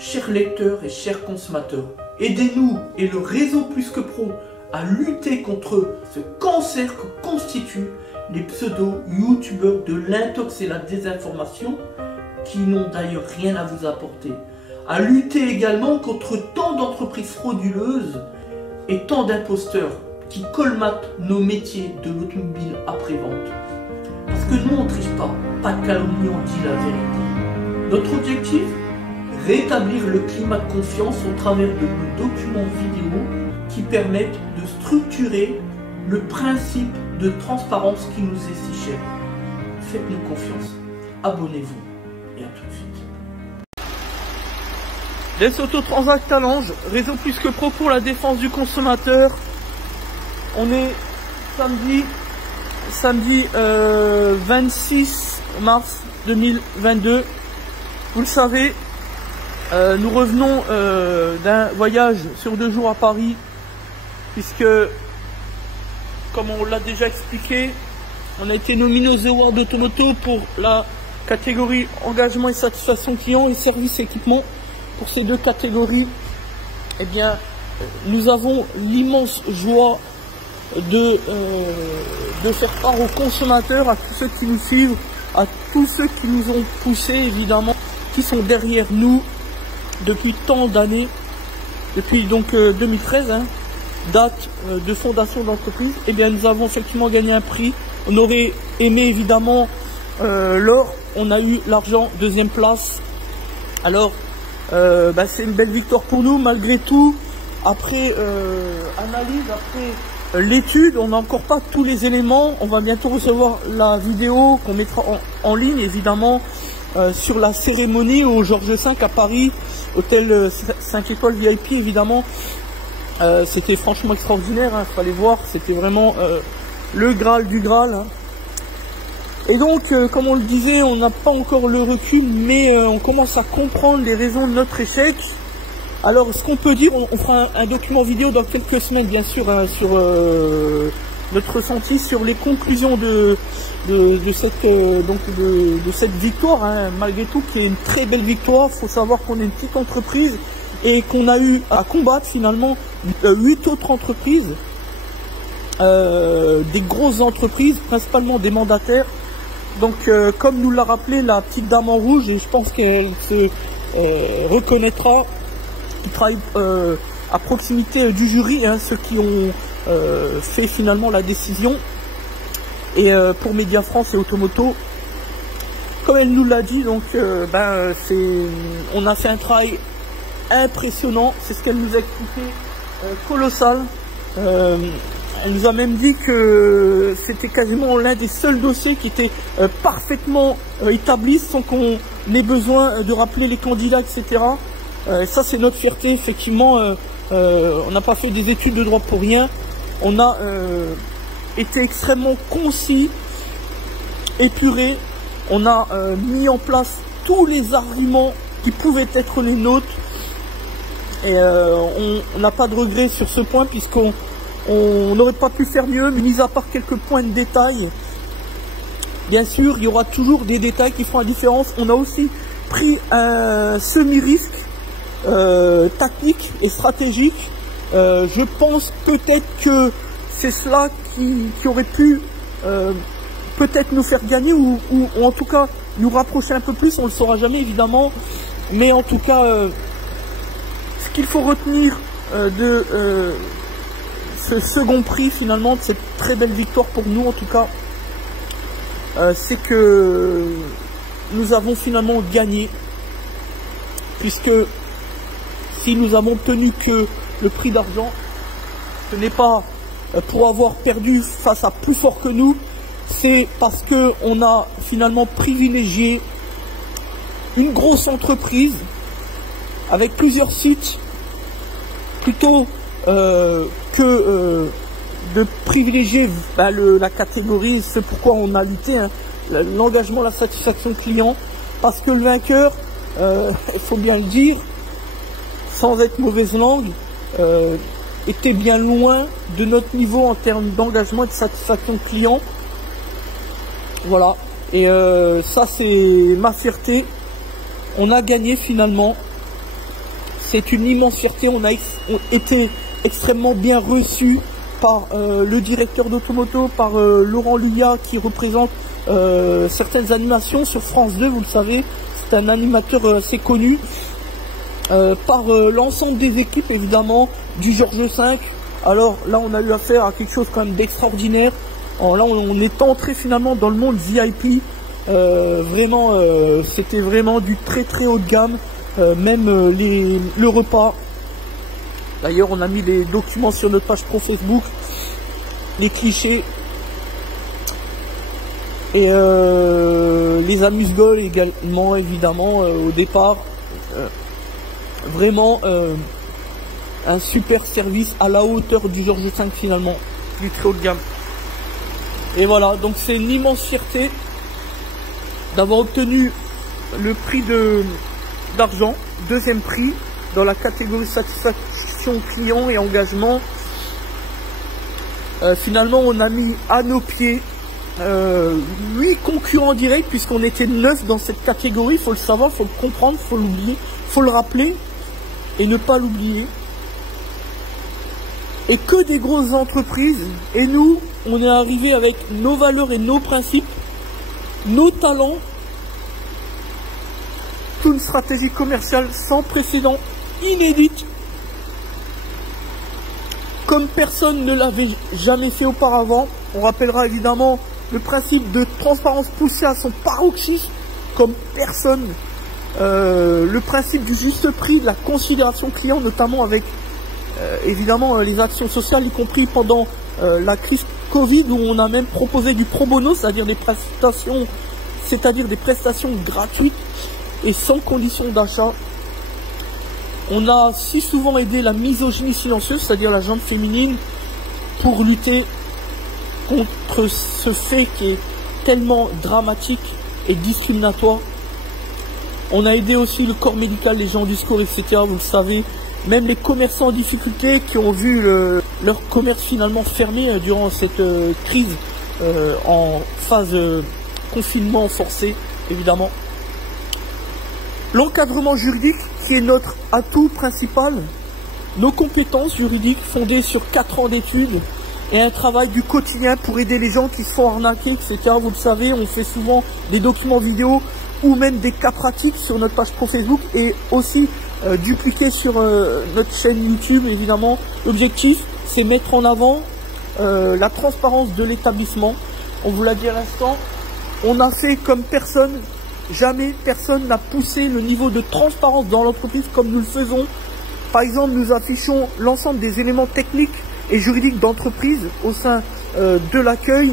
chers lecteurs et chers consommateurs, aidez-nous et le réseau Plus Que Pro à lutter contre ce cancer que constituent les pseudo-youtubeurs de l'intox et la désinformation qui n'ont d'ailleurs rien à vous apporter. À lutter également contre tant d'entreprises frauduleuses et tant d'imposteurs qui colmatent nos métiers de l'automobile après-vente. Parce que nous on ne triche pas de calomnie, on dit la vérité. Notre objectif, rétablir le climat de confiance au travers de nos documents vidéo qui permettent de structurer le principe de transparence qui nous est si cher. Faites-nous confiance, abonnez-vous et à tout de suite. Les Autotransact à Lange, réseau Plus Que Pro pour la défense du consommateur. On est samedi 26 mars 2022. Vous le savez, nous revenons d'un voyage sur 2 jours à Paris, puisque, comme on l'a déjà expliqué, on a été nominé aux Awards d'Automoto pour la catégorie engagement et satisfaction client et service équipement. Pour ces 2 catégories, eh bien, nous avons l'immense joie de faire part aux consommateurs, à tous ceux qui nous suivent, à tous ceux qui nous ont poussés, évidemment, qui sont derrière nous depuis tant d'années, depuis donc 2013, date de fondation d'entreprise. Eh bien, nous avons effectivement gagné un prix. On aurait aimé évidemment l'or, on a eu l'argent, 2e place. Alors, c'est une belle victoire pour nous, malgré tout. Après analyse, après l'étude, on n'a encore pas tous les éléments. On va bientôt recevoir la vidéo qu'on mettra en ligne, évidemment, sur la cérémonie au Georges V à Paris, hôtel 5 étoiles VIP, évidemment. C'était franchement extraordinaire, il fallait voir, c'était vraiment le Graal du Graal. Et donc, comme on le disait, on n'a pas encore le recul, mais on commence à comprendre les raisons de notre échec. Alors, ce qu'on peut dire, on fera un document vidéo dans quelques semaines, bien sûr, sur notre ressenti, sur les conclusions de cette victoire, malgré tout, qui est une très belle victoire. Il faut savoir qu'on est une petite entreprise et qu'on a eu à combattre finalement 8 autres entreprises, des grosses entreprises, principalement des mandataires. Donc, comme nous l'a rappelé la petite dame en rouge, et je pense qu'elle se reconnaîtra, qui travaille à proximité du jury, ceux qui ont fait finalement la décision, et pour Média France et Automoto, comme elle nous l'a dit, donc on a fait un travail impressionnant, c'est ce qu'elle nous a expliqué, colossal. Elle nous a même dit que c'était quasiment l'un des seuls dossiers qui était parfaitement établi sans qu'on ait besoin de rappeler les candidats, etc. Ça, c'est notre fierté, effectivement. On n'a pas fait des études de droit pour rien. On a été extrêmement concis, épuré. On a mis en place tous les arguments qui pouvaient être les nôtres. Et on n'a pas de regret sur ce point, puisqu'on n'aurait pas pu faire mieux, mis à part quelques points de détail. Bien sûr, il y aura toujours des détails qui feront la différence. On a aussi pris un semi-risque tactique et stratégique. Je pense peut-être que c'est cela qui aurait pu peut-être nous faire gagner ou en tout cas nous rapprocher un peu plus. On ne le saura jamais, évidemment, mais en tout cas ce qu'il faut retenir de ce second prix, finalement, de cette très belle victoire pour nous, en tout cas, c'est que nous avons finalement gagné, puisque si nous avons obtenu que le prix d'argent, ce n'est pas pour avoir perdu face à plus fort que nous, c'est parce qu'on a finalement privilégié une grosse entreprise avec plusieurs sites, plutôt que de privilégier la catégorie, c'est pourquoi on a lutté, l'engagement, la satisfaction client, parce que le vainqueur, il faut bien le dire, sans être mauvaise langue, était bien loin de notre niveau en termes d'engagement et de satisfaction client. Voilà, et ça c'est ma fierté. On a gagné finalement. C'est une immense fierté. On a été extrêmement bien reçus par le directeur d'Automoto, par Laurent Luyat, qui représente certaines animations sur France 2, vous le savez. C'est un animateur assez connu. Par l'ensemble des équipes, évidemment, du Georges V. Alors là, on a eu affaire à quelque chose quand même d'extraordinaire. Là, on est entré finalement dans le monde VIP. Vraiment, c'était vraiment du très très haut de gamme. Même le repas. D'ailleurs, on a mis les documents sur notre page pro Facebook, les clichés et les amuse-gueules également, évidemment, au départ. Vraiment un super service à la hauteur du Georges V finalement, du très haut de gamme. Et voilà, donc c'est une immense fierté d'avoir obtenu le prix d'argent, deuxième prix dans la catégorie satisfaction client et engagement. Finalement, on a mis à nos pieds 8 concurrents directs, puisqu'on était 9 dans cette catégorie. Il faut le savoir, il faut le comprendre, il faut l'oublier, il faut le rappeler et ne pas l'oublier. Et que des grosses entreprises. Et nous, on est arrivé avec nos valeurs et nos principes, nos talents, toute une stratégie commerciale sans précédent, inédite, comme personne ne l'avait jamais fait auparavant. On rappellera évidemment le principe de transparence poussé à son paroxysme, comme personne. Le principe du juste prix, de la considération client, notamment avec évidemment les actions sociales, y compris pendant la crise Covid, où on a même proposé du pro bono, c'est-à-dire des prestations gratuites et sans condition d'achat. On a si souvent aidé la misogynie silencieuse, c'est-à-dire la gente féminine, pour lutter contre ce fait qui est tellement dramatique et discriminatoire. On a aidé aussi le corps médical, les gens du SCOR, etc. Vous le savez. Même les commerçants en difficulté qui ont vu leur commerce finalement fermé durant cette crise en phase confinement forcé, évidemment. L'encadrement juridique qui est notre atout principal, nos compétences juridiques fondées sur 4 ans d'études et un travail du quotidien pour aider les gens qui se font arnaquer, etc. Vous le savez, on fait souvent des documents vidéo ou même des cas pratiques sur notre page pro Facebook et aussi dupliquer sur notre chaîne YouTube, évidemment. L'objectif, c'est mettre en avant la transparence de l'établissement. On vous l'a dit à l'instant, on a fait comme personne, jamais personne n'a poussé le niveau de transparence dans l'entreprise comme nous le faisons. Par exemple, nous affichons l'ensemble des éléments techniques et juridiques d'entreprise au sein de l'accueil.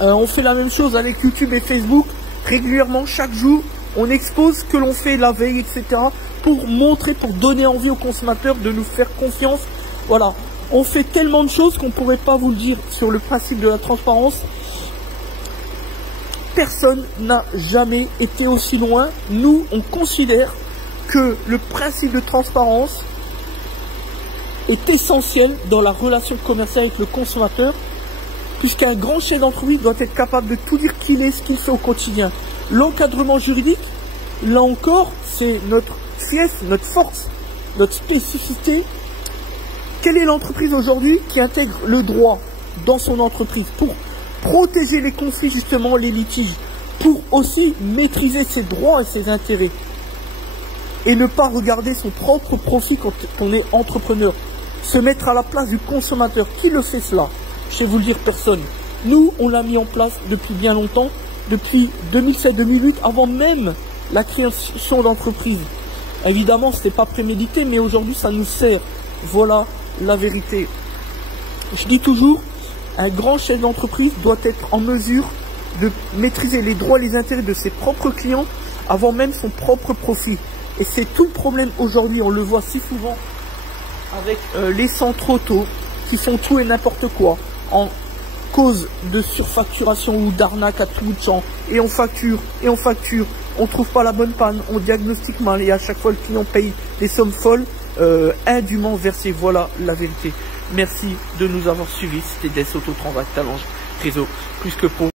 On fait la même chose avec YouTube et Facebook. Régulièrement, chaque jour, on expose ce que l'on fait la veille, etc. pour montrer, pour donner envie aux consommateurs de nous faire confiance. Voilà, on fait tellement de choses qu'on ne pourrait pas vous le dire sur le principe de la transparence. Personne n'a jamais été aussi loin. Nous, on considère que le principe de transparence est essentiel dans la relation commerciale avec le consommateur, puisqu'un grand chef d'entreprise doit être capable de tout dire qui il est, ce qu'il fait au quotidien. L'encadrement juridique, là encore, c'est notre fief, notre force, notre spécificité. Quelle est l'entreprise aujourd'hui qui intègre le droit dans son entreprise pour protéger les conflits, justement, les litiges, pour aussi maîtriser ses droits et ses intérêts et ne pas regarder son propre profit quand on est entrepreneur, se mettre à la place du consommateur. Qui le fait cela? Je vais vous le dire, personne. Nous, on l'a mis en place depuis bien longtemps, depuis 2007-2008, avant même la création d'entreprise. Évidemment, ce n'était pas prémédité, mais aujourd'hui, ça nous sert. Voilà la vérité. Je dis toujours, un grand chef d'entreprise doit être en mesure de maîtriser les droits et les intérêts de ses propres clients avant même son propre profit. Et c'est tout le problème aujourd'hui, on le voit si souvent avec les centres auto qui font tout et n'importe quoi en cause de surfacturation ou d'arnaque à tout bout de champ. Et on facture, et on facture, on ne trouve pas la bonne panne, on diagnostique mal et à chaque fois le client paye des sommes folles indûment versées. Voilà la vérité. Merci de nous avoir suivis. C'était Des Auto Transact Talange, réseau plus que pour